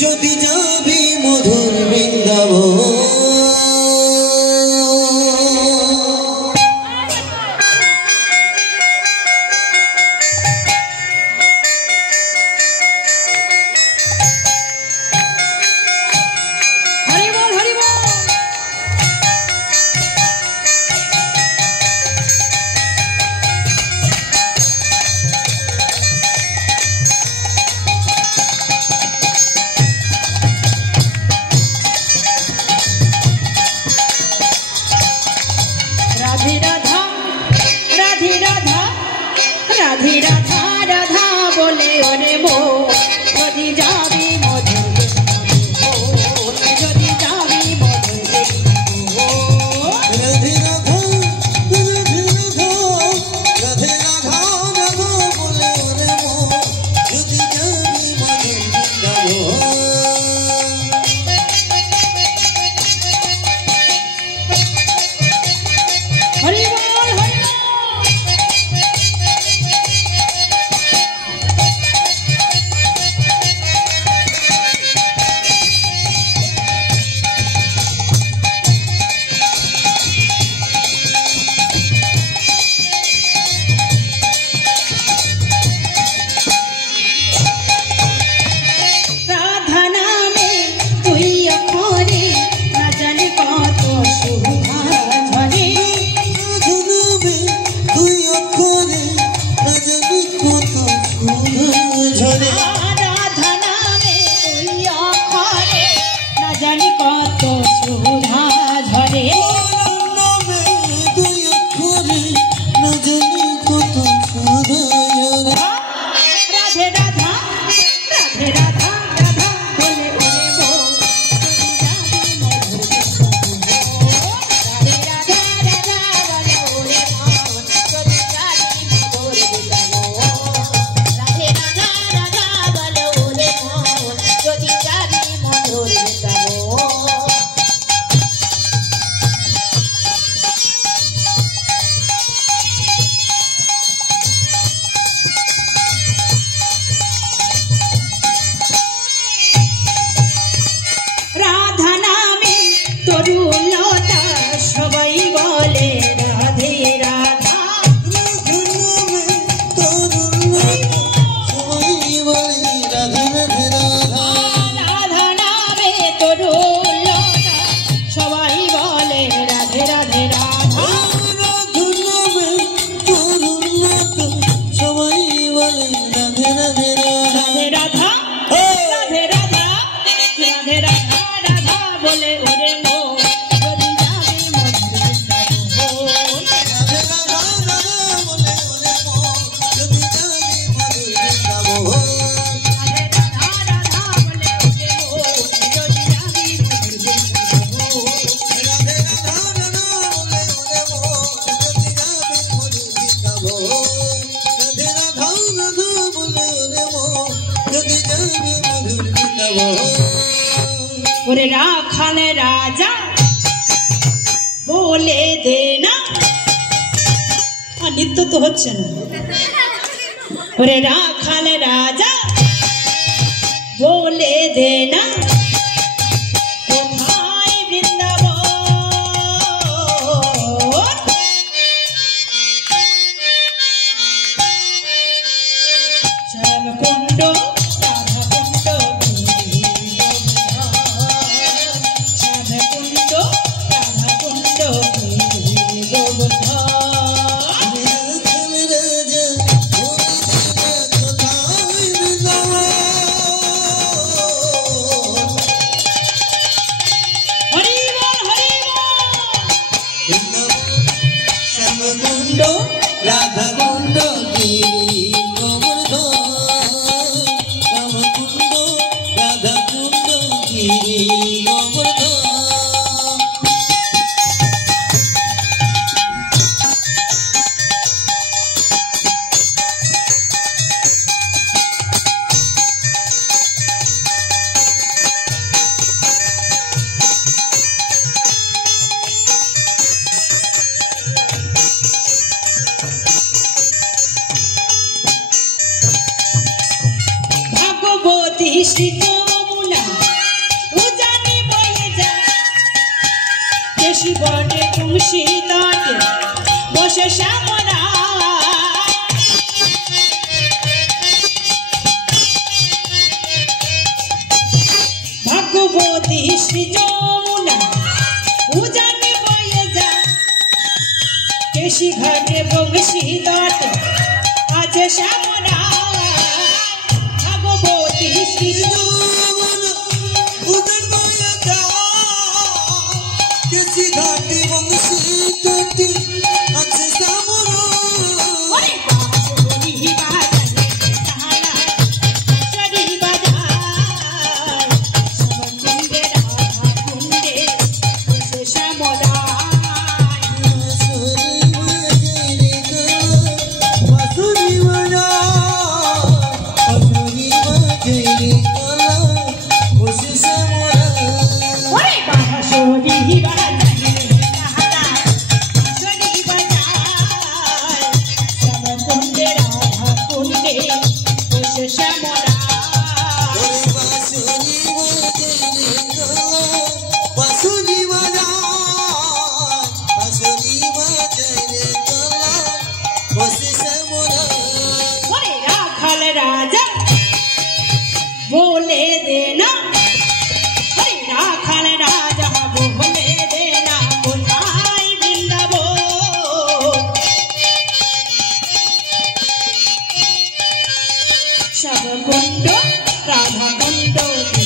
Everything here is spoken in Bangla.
যদি যাবি মধুর বৃন্দাবন राधे राधा राधा बोले ओरे मो যদি যাবি মধুর যদি যাবি মধুর রাধে রাধা রাধে রাধা রাধে রাধা রাধা বলে ওরে মো যদি যাবি মধুর বৃন্দাবন হরি বল হরি ওরে রাখাল রাজা বলে দে না নিত্য তো হচ্ছে না ওরে রাখাল রাজা বলে দে না কোথায় বৃন্দাবন শ্যামকুণ্ড राधा कुंड गिरी गोवर्धन राम कुंड राधा कुंड गिरी गोवर्धन শ্রী কেশি বটে তুলসী তটে বসে শ্যামরা ভাগ্যবতী শ্রী যমুনা উজানে বয়ে যা কেশি ঘাটে বংশী তটে আছে শ্যামরা ভাগ্যবতী শ্রী राजा बोले देना राखल राजा बोले देना बुलाई बिंदबो सब कुंड राधा कुंड